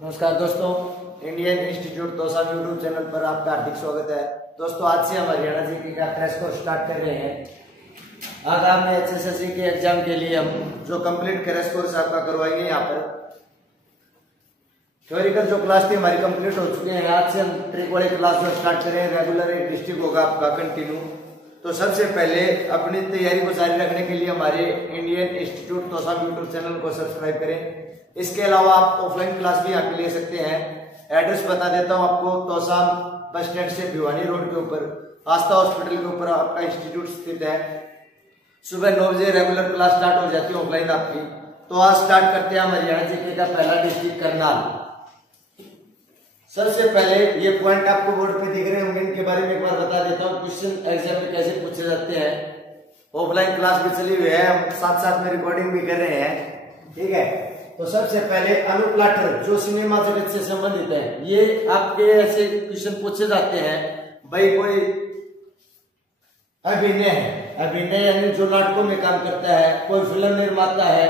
नमस्कार दोस्तों, Indian institute तोसा YouTube channel पर आपका हार्दिक स्वागत है। दोस्तों, आज से हम हरियाणा जीके का क्रैश कोर्स स्टार्ट कर रहे हैं। आगामी एचएसएससी के एग्जाम के लिए हम जो कंप्लीट क्रैश कोर्स आपका करवाएंगे। यहाँ पर थ्योरिकल जो क्लास थी हमारी कंप्लीट हो चुके हैं। आज से हम ट्रिक वाले क्लास जो स्टार्ट करें, रेगुलर एक डिस्ट्रिक्ट होगा आपका कंटिन्यू। तो सबसे पहले अपनी तैयारी को जारी रखने के लिए हमारे इंडियन इंस्टीट्यूट तोसा यूट्यूब चैनल को सब्सक्राइब करें। इसके अलावा आप ऑफलाइन क्लास भी यहाँ पे ले सकते हैं। एड्रेस बता देता हूँ आपको। तोसा बस स्टैंड से भिवानी रोड के ऊपर आस्था हॉस्पिटल के ऊपर आपका इंस्टीट्यूट स्थित है। सुबह 9 बजे रेगुलर क्लास स्टार्ट हो जाती है ऑफलाइन आपकी। तो आज स्टार्ट करते हैं हम हरियाणा जीके का पहला डिस्ट्रिक्ट करनाल। सबसे पहले ये पॉइंट आपको बोर्ड पे दिख रहे होंगे, इनके बारे में एक बार बता देता हूँ। क्वेश्चन एग्जाम में कैसे पूछे जाते हैं। ऑफलाइन क्लास भी चली हुई है, हम साथ साथ में रिकॉर्डिंग भी कर रहे हैं, ठीक है। तो सबसे पहले अनुप्लाटर जो सिनेमा जगत से संबंधित है, ये आपके ऐसे क्वेश्चन पूछे जाते हैं। भाई कोई अभिनय है, अभिनय यानी जो नाटकों में काम करता है, कोई फिल्म निर्माता है,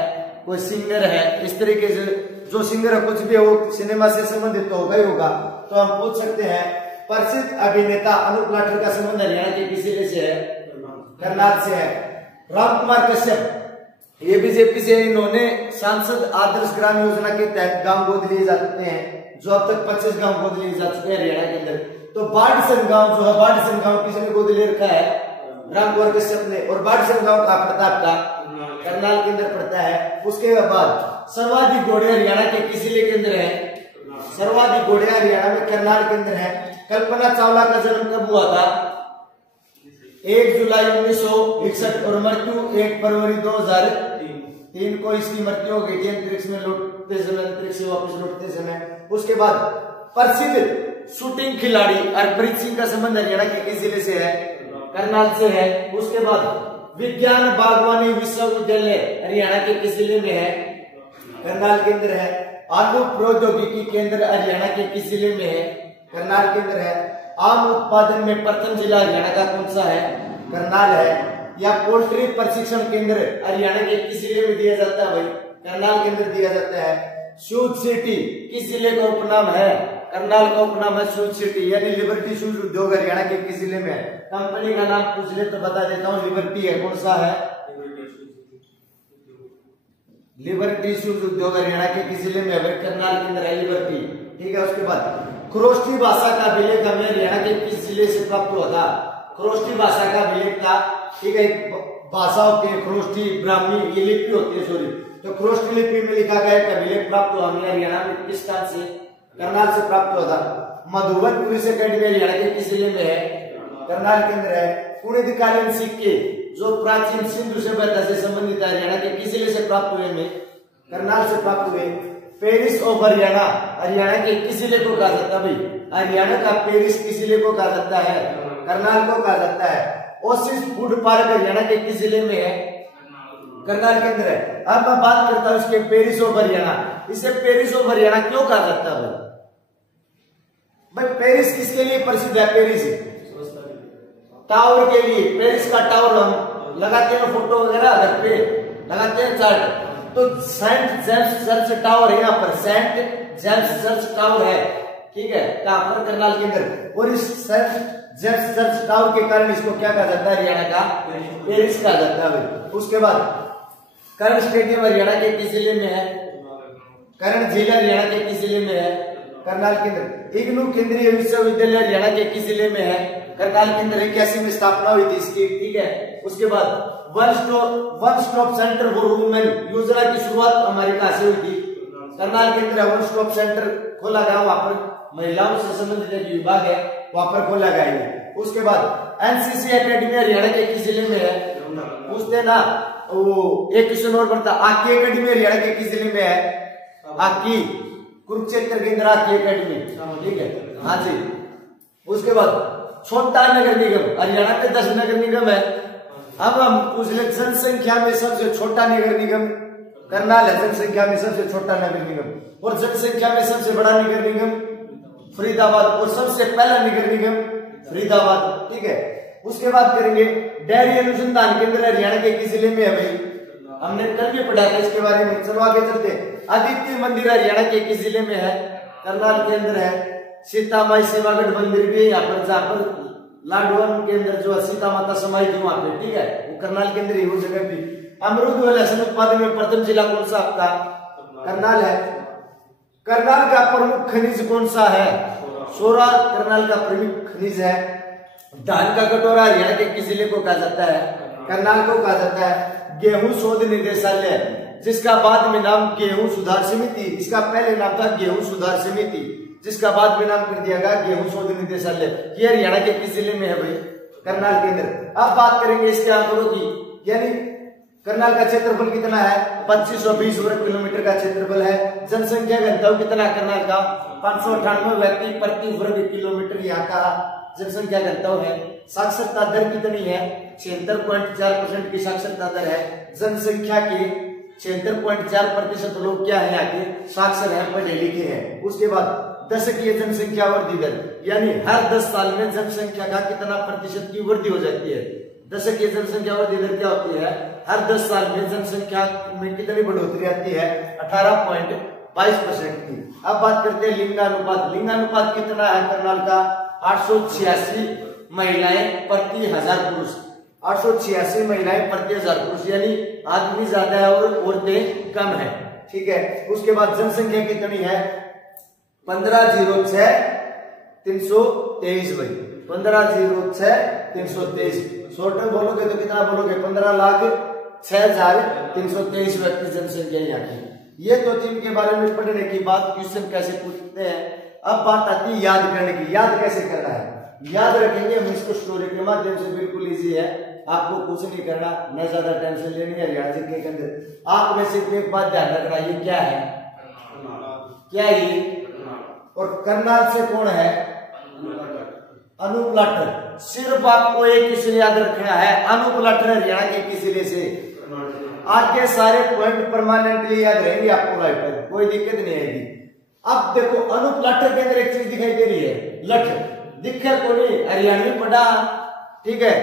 कोई सिंगर है, इस तरीके से जो सिंगर है कुछ भी वो सिनेमा से संबंधित तो होगा ही होगा। तो हम पूछ सकते हैं प्रसिद्ध अभिनेता अनुप्लाटर का संबंध हरियाणा के किस जिले से है? करनाल से है। राम कुमार कश्यप, ये बीजेपी से, इन्होंने सांसद आदर्श ग्राम योजना के तहत गांव गोद लिए जाते हैं, जो अब तक 25 गांव गोद लिए जा चुके हैं हरियाणा के अंदर। तो बाढ़सन गांव जो है, बाढ़सन गांव किसने गोद ले रखा है? राम कुमार कश्यप ने। और बाढ़सन गांव का प्रताप का करनाल के अंदर पड़ता है। उसके बाद सर्वाधिक घोड़े हरियाणा के किस जिले के अंदर है? सर्वाधिक घोड़े हरियाणा में करनाल के अंदर है। कल्पना चावला का जन्म कब हुआ था? 1 जुलाई 1961 और मृत्यु 1 फरवरी 2003 को इसकी मृत्यु हो गई थी अंतरिक्ष में लौटते समय, अंतरिक्ष से वापस लौटते समय। उसके बाद प्रसिद्ध शूटिंग खिलाड़ी हरप्रीत सिंह का संबंध हरियाणा के किस जिले से है? करनाल से है। उसके बाद विज्ञान बागवानी विश्वविद्यालय हरियाणा के किस जिले में है? करनाल के अंदर है। आलू प्रौद्योगिकी केंद्र हरियाणा के किस जिले में है? करनाल के अंदर है। आम उत्पादन में प्रथम जिला हरियाणा का कौन सा है? करनाल है। या पोल्ट्री प्रशिक्षण केंद्र हरियाणा के किस जिले में दिया जाता है? भाई करनाल के अंदर दिया जाता है। शूज सिटी किस जिले का उपनाम है? करनाल का उपनाम है शूज सिटी। यानी लिबर्टी शूज उद्योग हरियाणा के किस जिले में है? कंपनी का नाम पूछ ले तो बता देता हूँ, लिबर्टी है। कौन सा है? लिबर्टी शूज उद्योग हरियाणा के किस जिले में है? करनाल के अंदर है लिबर्टी, ठीक है। उसके बाद खरोष्ठी भाषा का अभिलेख हमें हरियाणा के किस जिले से प्राप्त हुआ था? खरोष्ठी भाषा का अभिलेख था, ठीक है। भाषा होती है खरोष्ठी, ब्राह्मी, ये लिपि होती है, सॉरी। तो खरोष्ठी लिपि में लिखा गया एक अभिलेख प्राप्त हुआ हमें हरियाणा में किस स्थान से? करनाल से प्राप्त हुआ था। मधुबन पुलिस अकेडमी हरियाणा के किस जिले में है? करनाल के अंदर है। पुणितकालीन सिक्के जो प्राचीन सिंधु सभ्यता से संबंधित है हरियाणा के किस जिले से प्राप्त हुए? में करनाल से प्राप्त हुए। पेरिस ऑफ हरियाणा हरियाणा के किस जिले को कहा जाता है? भाई हरियाणा का पेरिस किस जिले को कहा जाता है? करनाल को कहा जाता है। ओसिस फूड पार्क हरियाणा के किस जिले में है? करनाल के अंदर है। अब मैं बात करता हूं इसके पेरिस ऑफ हरियाणा। इसे पेरिस ऑफ हरियाणा क्यों कहा जाता है? भाई पेरिस किसके लिए प्रसिद्ध है? पेरिस टावर के लिए। पेरिस का टावर हम लगाते हैं फोटो वगैरह घर पे लगाते हैं चार्ट। तो सेंट जेम्स चर्च टावर है यहाँ पर, सेंट जेम्स चर्च टावर है, ठीक है। कहां पर? करनाल के अंदर। और इस सेंट जेम्स चर्च टावर के कारण इसको क्या कहा जाता है? हरियाणा का पेरिस कहा जाता है। उसके बाद कर्ण स्टेडियम हरियाणा के किस जिले में है? कर्ण झील हरियाणा के किस जिले में है? करनाल के अंदर। इग्नू केंद्रीय विश्वविद्यालय हरियाणा के किस जिले में है? करनाल के अंदर। 81 में स्थापना हुई थी इसकी, ठीक है। उसके बाद one stop centre for women योजना की शुरुआत हमारे कहां से हुई थी? करनाल के अंदर वन स्टॉप सेंटर खोला गया, वहां पर महिलाओं से संबंधित एक विभाग है, वहां पर खोला गया है। उसके बाद एनसीसी एकेडमी हरियाणा के किस जिले में है? पूछते ना, वो एक क्वेश्चन और बनता। आकी एकेडमी हरियाणा के किस जिले में है? आकी कुरुक्षेत्र के अंदर आकी एकेडमी, ठीक है, हाँ जी। उसके बाद छोटा नगर निगम हरियाणा में 10 नगर निगम है। अब हम पूछ ले जनसंख्या में सबसे छोटा नगर निगम करनाल है, जनसंख्या में सबसे छोटा नगर निगम। और जनसंख्या में सबसे बड़ा नगर निगम फरीदाबाद, और सबसे पहला नगर निगम फरीदाबाद, ठीक है। उसके बाद करेंगे डेयरी अनुसंधान केंद्र हरियाणा के किस जिले में है? भाई हमने कल भी पढ़ा था इसके बारे में। चलो आगे चलते। आदित्य मंदिर हरियाणा के किस जिले में है? करनाल के अंदर है। सीतामाई सेवागढ़ मंदिर भी है यहाँ पर, जहाँ पर लाडवान के अंदर जो सीता माता समाई थी वहां पे, ठीक है, वो करनाल के अंदर ही वो जगह भी। अमरूद व लहसुन उत्पादन में प्रथम जिला कौन सा आपका? करनाल है। करनाल का प्रमुख खनिज कौन सा है? सोरा करनाल का प्रमुख खनिज है। धान का कटोरा हरियाणा के किस जिले को कहा जाता है? करनाल को कहा जाता है। गेहूं शोध निदेशालय, जिसका बाद में नाम गेहूं सुधार समिति, इसका पहले नाम था गेहूं सुधार समिति, जिसका बाद में नाम कर दिया गया गेहूं शोध निदेशालय। ये हरियाणा के किस जिले में है भाई? करनाल के अंदर। अब बात करेंगे इसके आंकड़ों की, यानी करनाल का क्षेत्रफल कितना है? 2520 वर्ग किलोमीटर का क्षेत्रफल है। जनसंख्या घनत्व कितना है करनाल का? 598 व्यक्ति प्रति वर्ग किलोमीटर यहाँ का जनसंख्या घनत्व है। साक्षरता दर कितनी है? 76.4% की साक्षरता दर है। जनसंख्या के 76.4% लोग क्या है यहाँ के? साक्षर है, पढ़े लिखे हैं। उसके बाद दशकीय जनसंख्या वृद्धि दर, यानी हर 10 साल में जनसंख्या का कितना प्रतिशत की वृद्धि हो जाती है? दशकीय जनसंख्या वृद्धि दर क्या होती है? हर 10 साल में जनसंख्या में कितनी बढ़ोतरी आती है? 18.22% की। अब बात करते हैं लिंगानुपात। लिंगानुपात कितना है करनाल का? 886 महिलाएं प्रति 1000 पुरुष। 886 महिलाएं प्रति 1000 पुरुष, यानी आदमी ज्यादा है और औरतें कम है, ठीक है। उसके बाद जनसंख्या कितनी है? 1506 323 भाई, 1506 शॉर्ट में बोलोगे तो कितना बोलोगे? 15,06,323 व्यक्ति जनसंख्या यहाँ की। ये तो तीन के बारे में पढ़ने की बात, क्वेश्चन कैसे पूछते हैं। अब बात आती है याद करने की। याद कैसे करना है? याद रखेंगे हम इसको स्टोरी के माध्यम से, बिल्कुल इजी है, आपको कुछ नहीं करना, न ज्यादा टेंशन लेनी है। हरियाणा जिले के अंदर आप में सिर्फ एक बात ध्यान रखना, ये क्या है? क्या ये? और करनाल से कौन है? अनूप लाठर। सिर्फ आपको एक क्वेश्चन याद रखना है, अनूप लाठर हरियाणा के किस जिले से? आगे सारे पॉइंट परमानेंटली याद रहेंगे आपको, राइट, कोई दिक्कत नहीं आएगी। अब देखो अनूप लाठर के अंदर एक चीज दिखाई दे रही है, लठ दिखा को नहीं, हरियाणवी पढ़ा, ठीक है,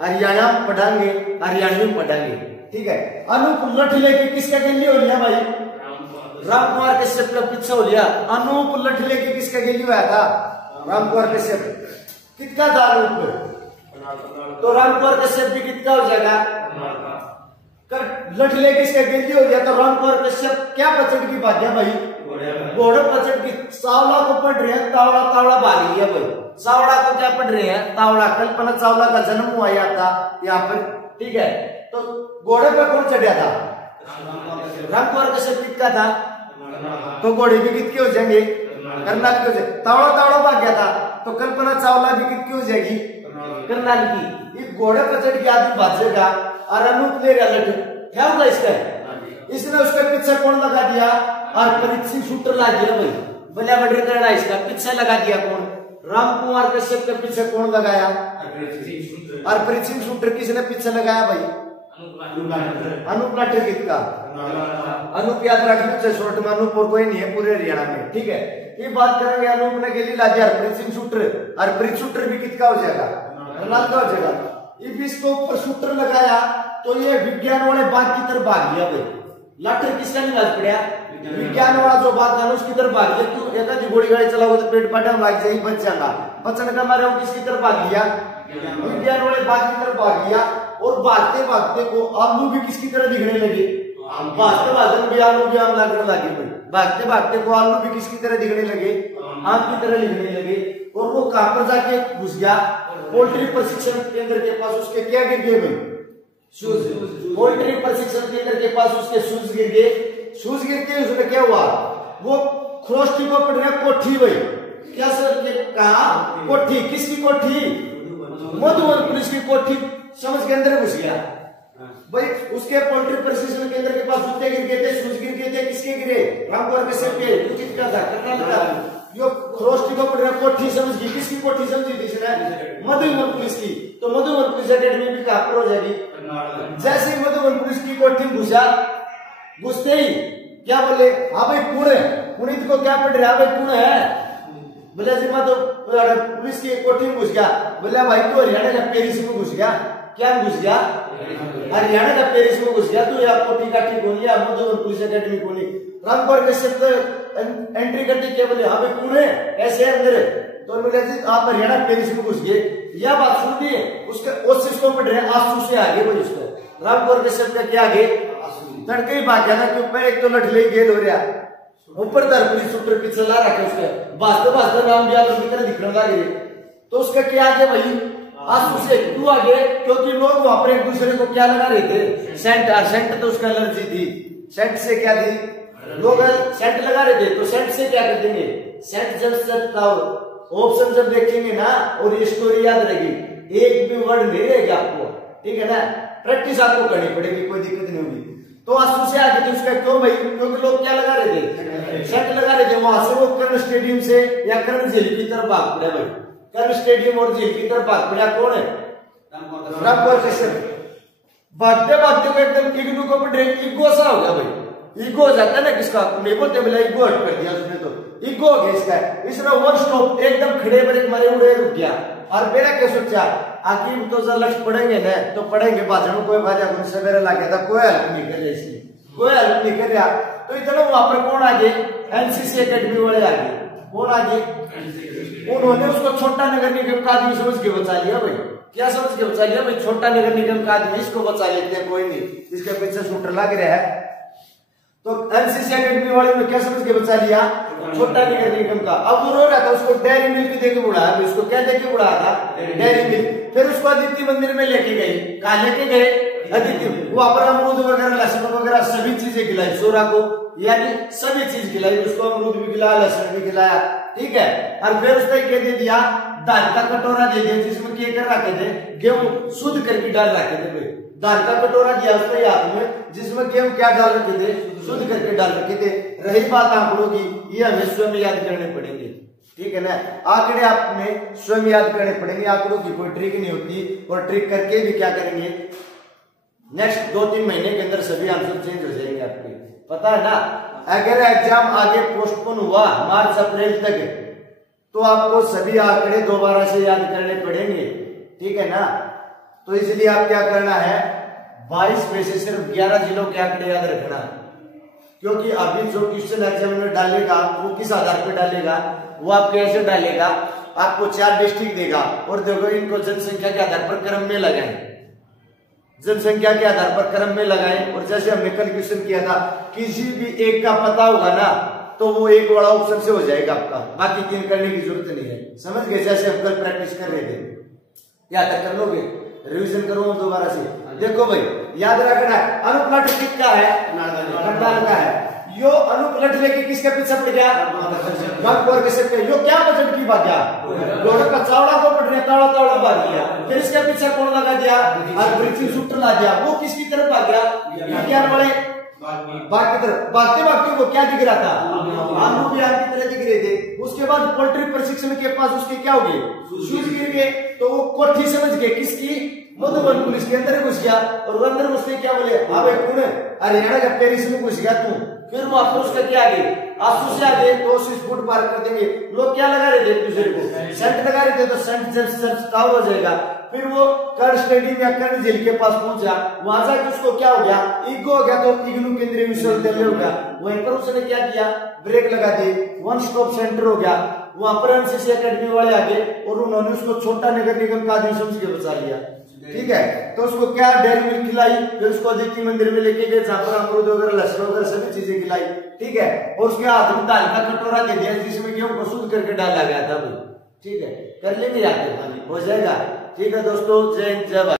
हरियाणा पढ़ाएंगे, हरियाणवी पढ़ाएंगे, ठीक है। अनूप लठ लेके किसका गेली हो लिया भाई? राम कुमार कश्यप का पीछा हो लिया। अनूप लठ लेके किसका गेली हुआ था? राम कुमार कश्यप। कितना था अनूप? तो राम कुमार कश्यप भी कितना हो जाएगा? लठ लेके इसका गेली हो गया तो राम कुमार कश्यप क्या पचड़ की भाग्या भाई? घोड़े पचड़ की। सावला को पढ़ रहे हैं, तावड़ा तावड़ा भाग लिया भाई। सावड़ा को क्या पढ़ रहे हैं? तावड़ा। कल्पना चावला का जन्म हुआ था यहाँ पर, ठीक है। तो घोड़े पर कौन चढ़ा था? राम कुमार कश्यप कितना था? तो घोड़े भी कितने हो जाएंगे? करनाल के हो जाएंगे। तावड़ा तावड़ा भाग गया था तो कल्पना चावला भी कितनी हो जाएगी? करनाल की। ये घोड़े पर चढ़ के आदमी भागेगा और अनूप ले रहा लठ, क्या होगा इसका? इसने उसके पीछे कौन लगा दिया? और परीक्षित शूटर ला दिया भाई, बल्ला बड़ी करना इसका पीछे लगा दिया कौन? राम कुमार कश्यप के पीछे कौन लगाया? और परीक्षित शूटर किसने पीछे लगाया भाई? अनूप लाठर किसका? अनूप याद रखना चाहिए, शॉर्ट में अनूप और कोई नहीं है पूरे हरियाणा में, ठीक है। ये बात करेंगे अनूप ने गेली ला दिया हरप्रीत शूटर, हरप्रीत शूटर भी कितना हो जाएगा? करनाल का हो जाएगा। इसके ऊपर शूटर लगाया तो ये विज्ञान वाले बाग की तरफ भाग गया भाई। लाठर किसका नहीं भाग पड़ा? विज्ञान वाला जो बात है उसकी तरफ भाग गया। क्यों? एक आधी गोली गाड़ी चलाओगे तो पेट पाटा लग जाएगी, बच जाएगा। बचने का मारे वो किसकी तरफ भाग गया? विज्ञान वाले बाग की तरफ भाग गया। और भागते भागते को आलू भी किसकी तरह दिखने लगे? भागते भागते भी आलू भी आम लगने लगे भाई। भागते भागते को आलू भी किसकी तरह दिखने लगे? आम की तरह दिखने लगे। और वो कहां पर जाके घुस गया? पोल्ट्री प्रशिक्षण केंद्र के पास। उसके क्या गिर गए भाई? शूज। पोल्ट्री प्रशिक्षण केंद्र के पास उसके शूज गिर गए। शूज गिर के उसमें क्या हुआ? वो खरोष्टी को पड़ रहा कोठी भाई। क्या सर कहा? कोठी। किसकी कोठी? मधुबन पुलिस की कोठी समझ के अंदर घुस गया भाई। उसके पोल्ट्री प्रशिक्षण केंद्र के पास जूते गिर गए थे, शूज गिर गए थे। किसके गिरे? राम कुमार कश्यप के। उचित क्या था? करनाल का। यो खरोष्टी को पड़ रहा कोठी समझ गई। किसकी कोठी समझी थी इसने? मधुबन पुलिस की। तो मधुबन पुलिस अकेडमी भी कहां पर हो जाएगी? जैसे ही मधुबन पुलिस की कोठी घुसा, घुसते ही क्या बोले? हाँ भाई कौन है? पुनीत को क्या पड़ रहा है भाई? कौन है? बोले जी मैं तो पुलिस की कोठी में घुस गया। बोले भाई तो हरियाणा का पेरिस में घुस गया। क्या घुस गया? हरियाणा का पेरिस में घुस गया। तो यार कोठी काठी को लिया, मधुबन पुलिस अकेडमी को नहीं। राम कुमार कश्यप एंट्री करके क्या बोले, हाँ भाई कौन है, ऐसे अंदर है, तो बोले आप हरियाणा पेरिस में घुस गए। यह बात सुन ली उसके उस चीज को पढ़ रहे आंसू से आगे भाई उसको रामपुर के शब्द क्या आगे तड़के ही भाग गया ना कि ऊपर एक तो लठले गेल हो रहा ऊपर दरपुरी सूत्र पीछे ला रखे उसके भाजते भाजते नाम भी की तरह दिखने लगे, तो उसका क्या आगे भाई आंसू से क्यों आगे, क्योंकि लोग वहां पर एक दूसरे को क्या लगा रहे थे, सेंट। और सेंट तो उसका एलर्जी थी, सेंट से क्या थी, लोग सेंट लगा रहे थे, तो सेंट से क्या कर देंगे, सेंट जब ऑप्शन जब देखेंगे ना और ये स्टोरी याद रहेगी, एक भी वर्ड नहीं रहेगा आपको, ठीक है ना, प्रैक्टिस आपको करनी पड़ेगी, कोई दिक्कत नहीं होगी। तो आंसू से आगे तो उसका क्यों भाई, क्योंकि लोग क्या लगा रहे थे, सेंट लगा रहे थे, वहां से वो कर्ण स्टेडियम से या कर्ण झील की तरफ भाग पड़ा भाई, कर्ण स्टेडियम और झील की तरफ भाग पड़ा कौन है, रामपुर कश्यप। भागते भागते को एकदम इग्नू को पड़े, इगो सा हो गया भाई, इगो हो जाता है ना किसका, नहीं बोलते बोला इगो हट कर दिया उसने, तो इगो हो गया इसका, इसने वन स्टॉप एकदम खड़े पर मरे उड़े रुक गया। और मेरा क्या सोचा आखिर तो जब लक्ष्य पढ़ेंगे ना तो पढ़ेंगे बाजू कोई बाजा को सवेरे लागे था, कोई हेल्प नहीं कर रहा, इसलिए कोई हेल्प नहीं कर रहा, तो इतना वहां पर कौन आगे, एनसीसी एकेडमी वाले आगे, कौन आगे, उन्होंने उसको छोटा नगर निगम का आदमी समझ के बचा लिया भाई, क्या समझ के बचा लिया भाई, छोटा नगर निगम का आदमी, इसको बचा लेते हैं, कोई नहीं, इसके पीछे शूटर लग रहा है, तो एनसीसी एकेडमी वाले ने क्या समझ के बचा लिया, छोटा नगर निगम का। अब वो रो रहा था, उसको डेयरी मिल्क दे के बुढ़ाया, उसको क्या दे के बुढ़ाया था, डेयरी मिल्क। फिर उसको अदिति मंदिर में लेके गई, कहा लेके गए अदिति, वहां पर अमरूद वगैरह लहसुन वगैरह सभी चीजें खिलाई सोरा को, यानी सभी चीज खिलाई, उसको अमरूद भी खिलाया, लहसुन भी खिलाया, ठीक है। और फिर उसने क्या दे दिया, दाल का कटोरा दे दिया, जिसमें क्या कर रखे थे, गेहूं शुद्ध करके डाल रखे थे भाई, दाल का कटोरा दिया उसने हाथ में, जिसमें गेहूं क्या डाल रखे थे, शुद्ध करके डाल रखे थे। रही बात आंकड़ों की, ये हमें स्वयं याद करने पड़ेंगे, ठीक है ना, आंकड़े आप में स्वयं याद करने पड़ेंगे, आंकड़ों की कोई ट्रिक नहीं होती, और ट्रिक करके भी क्या करेंगे, नेक्स्ट 2-3 महीने के अंदर सभी आंसर चेंज हो जाएंगे आपके, पता है ना। अगर एग्जाम आगे पोस्टपोन हुआ मार्च अप्रैल तक, तो आपको सभी आंकड़े दोबारा से याद करने पड़ेंगे, ठीक है ना। तो इसलिए आप क्या करना है, 22 में से सिर्फ 11 जिलों के आंकड़े याद रखना, क्योंकि अभी जो क्वेश्चन एग्जाम में डालेगा वो किस आधार पर डालेगा, वो आपके ऐसे डालेगा, आपको 4 डिस्ट्रिक्ट देगा और देखो इनको जनसंख्या के आधार पर क्रम में लगाएं, जनसंख्या के आधार पर क्रम में लगाएं। और जैसे हमने कल क्वेश्चन किया था, किसी भी एक का पता होगा ना तो वो एक वाला ऑप्शन से हो जाएगा आपका, बाकी 3 करने की जरूरत नहीं है, समझ गए, जैसे हम कल प्रैक्टिस कर रहे थे, याद तक कर लोगे, रिवीजन करो दोबारा से। देखो भाई याद रखना है, अनुप्लट किसका है, नर्मदा का है, यो अनुप्लट लेके किसके पीछे पड़ गया, गंगपुर के सिर पे, यो क्या बजट की भाग गया, लोड़ा का चावड़ा को पड़ रहा, तावड़ा तावड़ा भाग गया, फिर इसके पीछे कौन लगा दिया, और ब्रिटिश शूटर ला दिया, वो किसकी तरफ भाग गया, विज्ञान वाले बाग की तरफ, भागते भागते वो क्या दिख रहा था, आलू भी आग की तरह दिख रहे थे। उसके बाद पोल्ट्री प्रशिक्षण के पास उसके क्या हो गए, शूज गिर गए, तो वो कोठी समझ गए किसकी, मधुबन पुलिस के अंदर घुस गया, और अंदर घुसते क्या बोले, हाँ भाई कौन है, हरियाणा का पेरिस में घुस गया तू, फिर वो आपको उसका क्या आगे, आंसू से आगे तो 20 फुट पार कर देंगे। लोग क्या लगा रहे थे एक दूसरे को, सेंट लगा रहे थे, तो सेंट जब टावर हो जाएगा, फिर वो कर्ण स्टेडियम या कर्ण झील के पास पहुंचा, वहां जाके उसको क्या हो गया, इगो हो गया, तो इग्नू केंद्रीय विश्वविद्यालय हो गया, वहीं पर उसने क्या किया, ब्रेक लगा दी, वन स्टॉप सेंटर हो गया, वहां पर एनसीसी एकेडमी वाले आगे, और उन्होंने उसको छोटा नगर निगम का आदमी समझ के बचा लिया, ठीक है। तो उसको क्या डेयरी मिल्क खिलाई, फिर उसको अदिति मंदिर में लेके गए, जहां पर अमरूद वगैरह लहसुन वगैरह सभी चीजें खिलाई, ठीक है, और उसके हाथ में दाल का कटोरा दे दिया, जिसमें गेहूं को शुद्ध करके डाला गया था, ठीक है, कर लेंगे, याद हो जाएगा, ठीक है दोस्तों, जय हिंद जय भारत।